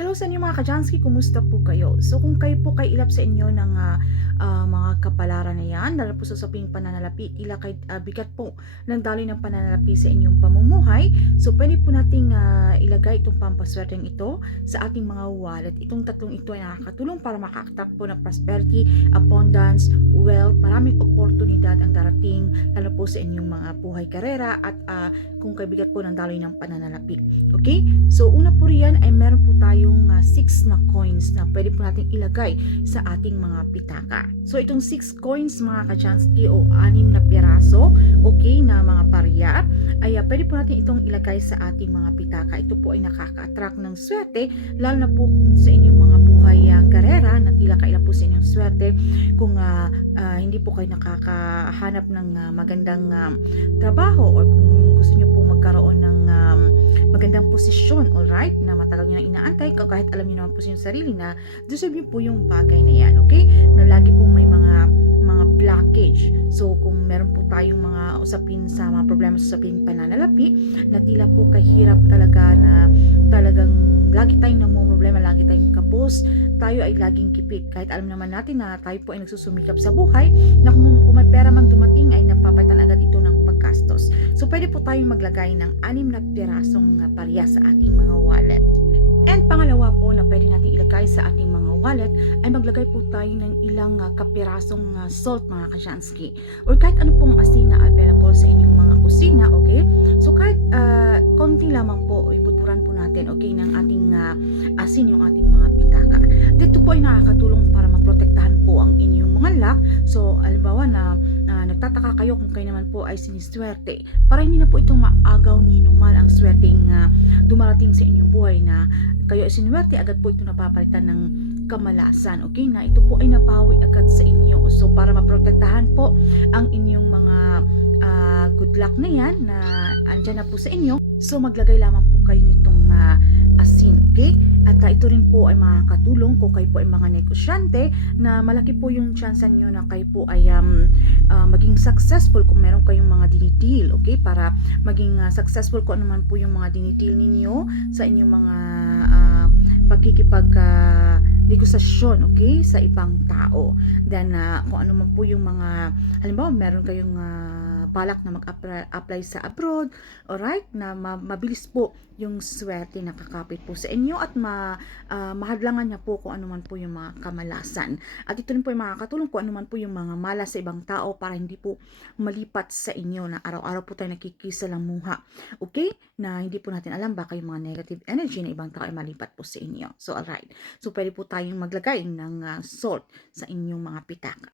Hello sa inyo mga ka-Jansky, kumusta po kayo? So kung kayo po kay ilap sa inyo ng mga kapalaran na yan, lalo po sa usaping pananalapi, tila kay bigat po ng daloy ng pananalapi sa inyong pamumuhay, so pwede po nating ilagay itong pampaswerteng ito sa ating mga wallet. Itong tatlong ito ay nakakatulong para makaka-attract po ng prosperity, abundance, wealth, maraming oportunidad ang darating, lalo po sa inyong mga buhay karera at kung kaibigat po ng daloy ng pananalapi. Okay? So una po riyan ay meron po tayong 6 na coins na pwede po natin ilagay sa ating mga pitaka. So itong 6 coins mga ka-Jansky o 6 na piraso, okay, na mga barya, ay pwede po natin itong ilagay sa ating mga pitaka. Ito po ay nakaka-attract ng swerte, lalo na po kung sa inyong mga buhay karera na tila kaila po sa inyong swerte, kung hindi po kayo nakakahanap ng magandang trabaho, or kung gusto nyo po magkaroon ng magandang posisyon, alright, na matagal nyo nang inaantay, kahit alam nyo naman po sa inyong sarili na deserve nyo po yung bagay na yan, okay, na lagi pong may mga blockage. So kung meron po tayong mga usapin sa mga problema sa usapin pananalapi na tila po kahirap talaga, na talagang lagi tayong namumroblema, lagi tayong kapos, tayo ay laging kipit, kahit alam naman natin na tayo po ay nagsusumikap sa buhay, na kung may pera mang dumating ay napapalitan agad ito ng paggastos. So pwede po tayong maglagay ng 6 na pirasong parya sa ating mga wallet. And pangalawa po na pwede natin ilagay sa ating mga wallet ay maglagay po tayo ng ilang kapirasong salt mga ka-Jansky, or kahit ano pong asin na available sa inyong mga kusina, okay? So kahit konti lamang po, ibudburan po natin, okay, ng ating asin yung ating mga pitaka. Dito po ay nakakatulong para maprotektahan po ang inyong mga luck. So halimbawa na nagtataka kayo kung kayo naman po ay siniswerte, para hindi na po itong maagaw ninumal ang swerteng dumarating sa inyong buhay, na kayo ay sinuwerte, agad po ito napapalitan ng kamalasan, okay, na ito po ay nabawi agad sa inyo. So para maprotektahan po ang inyong mga good luck na yan na andyan na po sa inyo, so maglagay lamang po kayo nitong asin, okay? At ito rin po ay makakatulong kung kayo po ay mga negosyante, na malaki po yung chance nyo na kayo po ay maging successful kung meron kayong mga dinideal, okay? Para maging successful kung ano man po yung mga dinideal ninyo sa inyong mga pagkikipag negosasyon, okay, sa ibang tao. Then kung ano man po yung mga, halimbawa meron kayong balak na mag-apply sa abroad, alright, na mabilis po yung swerte na kakapit po sa inyo, at mahadlangan niya po kung ano man po yung mga kamalasan. At ito rin po yung makakatulong kung ano man po yung mga malas sa ibang tao, para hindi po malipat sa inyo, na araw-araw po tayo nakikisalamuha, okay, na hindi po natin alam baka yung mga negative energy na ibang tao ay malipat po sa inyo. So alright, so pwede po tayong maglagay ng salt sa inyong mga pitaka.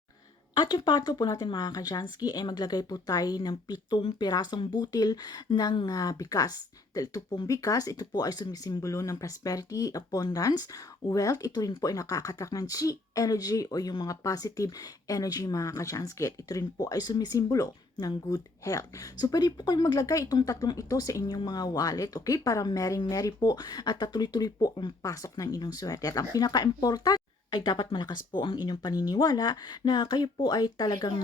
At yung pato po natin mga ka-Jansky ay maglagay po tayo ng 7 pirasong butil ng bigas. Dahil ito pong bigas, ito po ay sumisimbolo ng prosperity, abundance, wealth. Ito rin po ay nakakatak ng chi energy o yung mga positive energy mga ka-Jansky. Ito rin po ay sumisimbolo ng good health. So pwede po kayong maglagay itong tatlong ito sa inyong mga wallet, okay? Para merry po at tuloy-tuloy po ang pasok ng inyong swerte. At ang pinaka-important ay dapat malakas po ang inyong paniniwala na kayo po ay talagang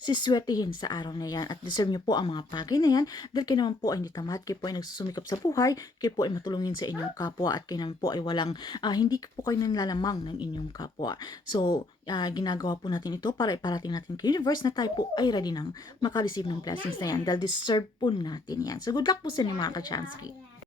siswertihin sa araw na yan, at deserve nyo po ang mga bagay na yan, dahil kayo naman po ay hindi tamad, kayo po ay nagsusumikap sa buhay, kayo po ay matulungin sa inyong kapwa, at kayo naman po ay walang hindi po kayo nanlalamang ng inyong kapwa. So ginagawa po natin ito para iparating natin kay universe na tayo po ay ready nang makareceive ng blessings na yan, dahil deserve po natin yan. So good luck po sa inyo mga ka-Jansky.